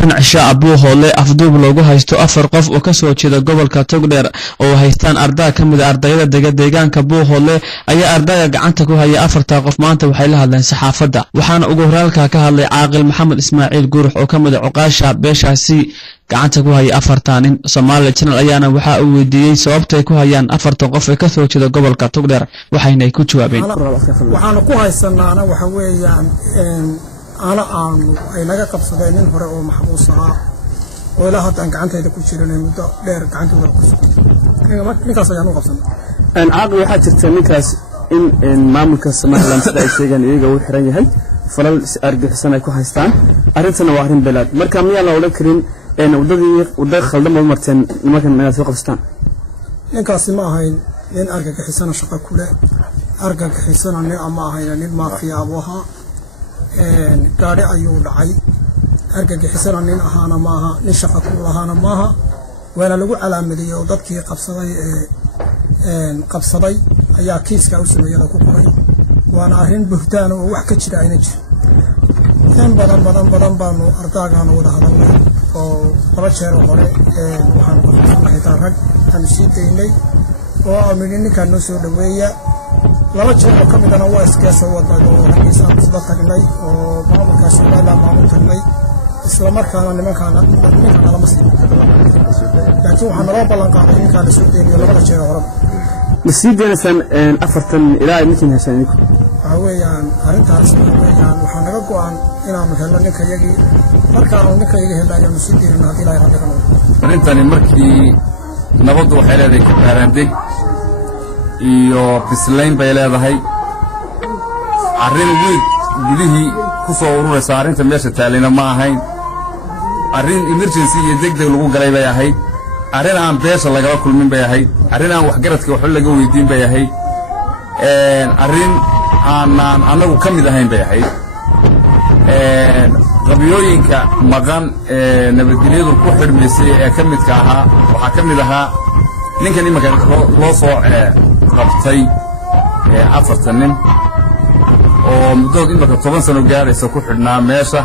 shan cisho abuu hoole afduub loogu haysto 4 qof oo ka soo jeeda gobolka Togdheer oo haystaan arday kamid ardayda deegaanka buu hoole ayaa ardayga gacanta ku haya 4 qof maanta waxay la hadleen saxaafadda waxaana ugu horaalka ka hadlay Caaqil Maxamed Ismaaciil Guurux oo kamid ah cuqaasha beeshaasi gacanta ku haya 4 nin Soomaali channel ayaana waxa uu weydiiyay sababta ay ku hayaan 4 qof ee ka soo jeeda gobolka Togdheer waxayna ku jawaabeen waxaana ku haysanaana waxa weeyaan aan ay naga qabsadeen nin hore oo maxbuus ah oo ilaa hadda gacantayda ku jiran muddo dheer gacantooda ku sugan ninkaas ayaan u qabsanay caaqil waxa jirta ninkaas in maamulka Soomaaliland sida ay sheegan iyaga uu xiran yahay falal argixisana ay ku haystaan arintana waa arin balaad marka miyaa la oran karin wadada khaldan ma marteen nimankan inaad soo qabstaan ninkaas ma ahayn nin argixisana shaqo ku leh argixisana ma ahayn nin maafiya abuha gaari ayuu dhacay argagixisana nin ahaana maaha nin shaqo ku lahaana maaha waana lagu calaamadiyo dadkii qabsaday ayaa kiiska u sameeyay ku qoray waana arin buhtaan oo wax ka jira ayna jirin badan baanu ardaygaana wada hadalnay oo 2 jeer hore waxaan ku xigtaa rag aan sii deynay oo aan ninkan noo soo dhaweeya 2 jeer ka midana waa iskaasoo wadada oo xisaan sida tagnay oo maamulka Soomaaliland maamul tagnay isla markaana nimankan lama sii laakiin waxaan loo ballan qaaday in ka soo deeyo 2 jeer hore masiidenasan 4 ilaa intii heshaan waxa weeyaan arintaas waxaan naga go'an inaan helno ninka yagi markaan ninka yagi helaayo masiideena hadii la yiraahdo arintani markii nabadu waxay leedahay kaaraandig iyo bislayn bay leedahay arrin weyn gudihii ku soo ururaysa arinta meesha taalina ma ahayn arrin emergency iyo degdeg lagu galay bay ahayd arrin aan beesha laga kulmin bay ahayd arrin aan waxgaradka wax laga weydiin bay ahayd arrin aan anagu kamid ahayn bay ahayd qabiyooyinka maqan nabadgelyadu ku xirmaysay ee kamidka ahaa waxa kamid ahaa ninkan imaka loo soo qabtay 4 nin oo muddo imaka 10 sano gaaraysa ku xidhnaa meesha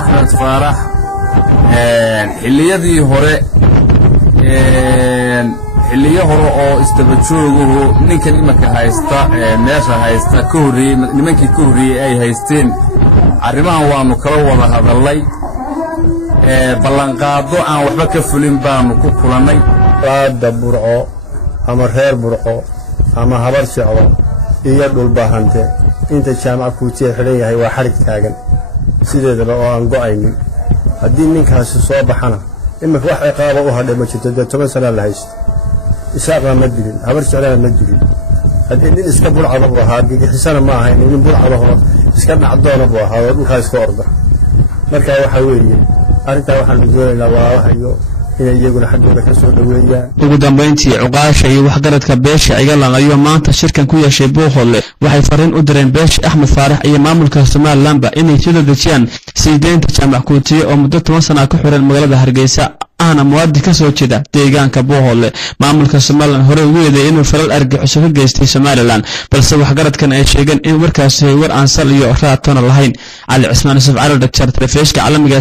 Axmed Faarax xilliyadii hore oo istaba joogo ninkan imaka haysta meesha haysta ka horreeyay nimankii ka horreeyay ay haysteen arrimahan waanu kala wada hadalay ballanqaado aan waxba ka fulin baanu ku kulannay qaada burco ama reer burco ama habar socdo iyo dhul baahante inta jaamac ku jeexan yahay waa xarig taagan sideedaba oo aan go'aynin haddii ninkaasi soo baxana imika wax ciqaabo u hadhay ma jirto 10 sano la haysto isaaqna ma dilin habar socdana ma dilin haddii nin iska burcada u ahaa gigixisana ma ahayn nin burcada hore iska dhacdoona buu ahaa dhulka iska orda marka waxa weeye arinta waxaan doonaynaa waa hayo inay iyaguna xaggooda ka soo dhaweeyaan ugu dambeyntii cuqaasha iyo waxgaradka beesha Cigalan ayaa maanta shirkan ku yeeshay buu hoole waxay fariin u direen beesha Axmed Faarax iyo maamulka Soomaaliland inay sida dejiyaan siideenta jaamac kuutiye oo muddo 10 sano ka xiran magaalada Hargeysa ana muwaadin ka soo jeeda deegaanka buu hoole maamulka Soomaaliland hore ugu yeeday inuu falal argixisho ka geystay Soomaaliland balse waxgaradkan ay sheegeen in warkaas ay war aan sal iyo raatona lahayn Ali Cismaan Yusuf Cali Dr. Telefishka caalamiga